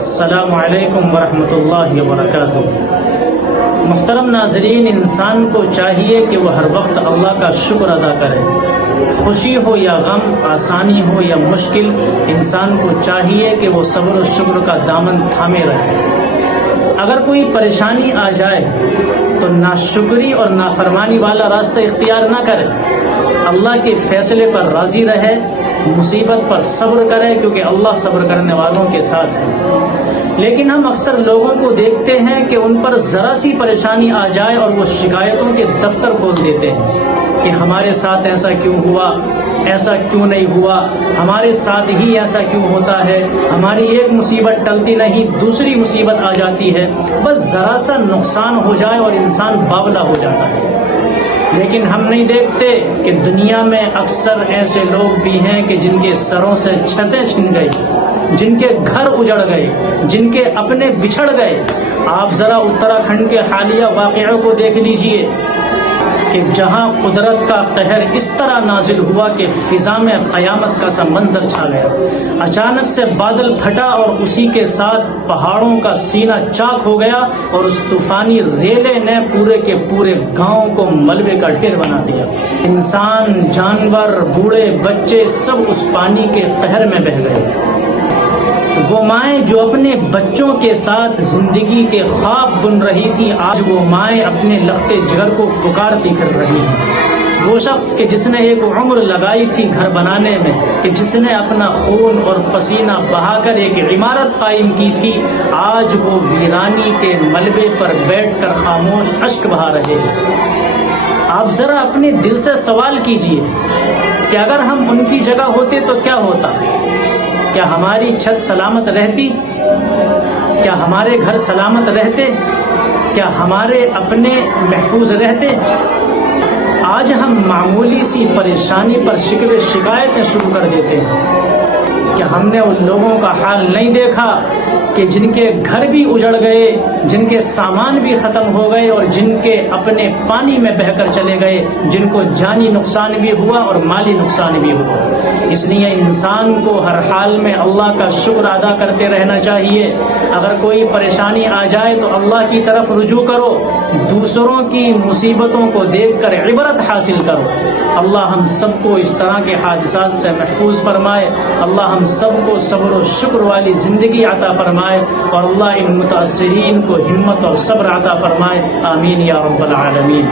السلام علیکم ورحمۃ اللہ وبرکاتہ۔ محترم ناظرین، انسان کو چاہیے کہ وہ ہر وقت اللہ کا شکر ادا کرے، خوشی ہو یا غم، آسانی ہو یا مشکل، انسان کو چاہیے کہ وہ صبر و شکر کا دامن تھامے رہے۔ اگر کوئی پریشانی آ جائے تو ناشکری اور نافرمانی والا راستہ اختیار نہ کرے، اللہ کے فیصلے پر راضی رہے، مصیبت پر صبر کرے، کیونکہ اللہ صبر کرنے والوں کے ساتھ ہے۔ لیکن ہم اکثر لوگوں کو دیکھتے ہیں کہ ان پر ذرا سی پریشانی آ جائے اور وہ شکایتوں کے دفتر کھول دیتے ہیں کہ ہمارے ساتھ ایسا کیوں ہوا، ایسا کیوں نہیں ہوا، ہمارے ساتھ ہی ایسا کیوں ہوتا ہے، ہماری ایک مصیبت ٹلتی نہیں دوسری مصیبت آ جاتی ہے، بس ذرا سا نقصان ہو جائے اور انسان باولا ہو جاتا ہے۔ لیکن ہم نہیں دیکھتے کہ دنیا میں اکثر ایسے لوگ بھی ہیں کہ جن کے سروں سے چھتیں چھن گئی، جن کے گھر اجڑ گئے، جن کے اپنے بچھڑ گئے۔ آپ ذرا اتراکھنڈ کے حالیہ واقعوں کو دیکھ لیجئے کہ جہاں قدرت کا قہر اس طرح نازل ہوا کہ فضا میں قیامت کا سا منظر چھا گیا۔ اچانک سے بادل پھٹا اور اسی کے ساتھ پہاڑوں کا سینہ چاک ہو گیا، اور اس طوفانی ریلے نے پورے کے پورے گاؤں کو ملبے کا ڈھیر بنا دیا۔ انسان، جانور، بوڑھے، بچے سب اس پانی کے قہر میں بہہ گئے۔ وہ مائیں جو اپنے بچوں کے ساتھ زندگی کے خواب بن رہی تھی، آج وہ مائیں اپنے لختے جگر کو پکارتی پھر رہی ہیں۔ وہ شخص کہ جس نے ایک عمر لگائی تھی گھر بنانے میں، کہ جس نے اپنا خون اور پسینہ بہا کر ایک عمارت قائم کی تھی، آج وہ ویرانی کے ملبے پر بیٹھ کر خاموش اشک بہا رہے ہیں۔ آپ ذرا اپنے دل سے سوال کیجئے کہ اگر ہم ان کی جگہ ہوتے تو کیا ہوتا؟ کیا ہماری چھت سلامت رہتی؟ کیا ہمارے گھر سلامت رہتے؟ کیا ہمارے اپنے محفوظ رہتے؟ آج ہم معمولی سی پریشانی پر شکوے شکایتیں شروع کر دیتے ہیں۔ کیا ہم نے ان لوگوں کا حال نہیں دیکھا کہ جن کے گھر بھی اجڑ گئے، جن کے سامان بھی ختم ہو گئے، اور جن کے اپنے پانی میں بہہ کر چلے گئے، جن کو جانی نقصان بھی ہوا اور مالی نقصان بھی ہوا؟ اس لیے انسان کو ہر حال میں اللہ کا شکر ادا کرتے رہنا چاہیے۔ اگر کوئی پریشانی آ جائے تو اللہ کی طرف رجوع کرو، دوسروں کی مصیبتوں کو دیکھ کر عبرت حاصل کرو۔ اللہ ہم سب کو اس طرح کے حادثات سے محفوظ فرمائے، اللہ ہم سب کو صبر و شکر والی زندگی عطا فرمائے، اور اللہ ان متاثرین کو ہمت اور صبر عطا فرمائے۔ آمین یا رب العالمین۔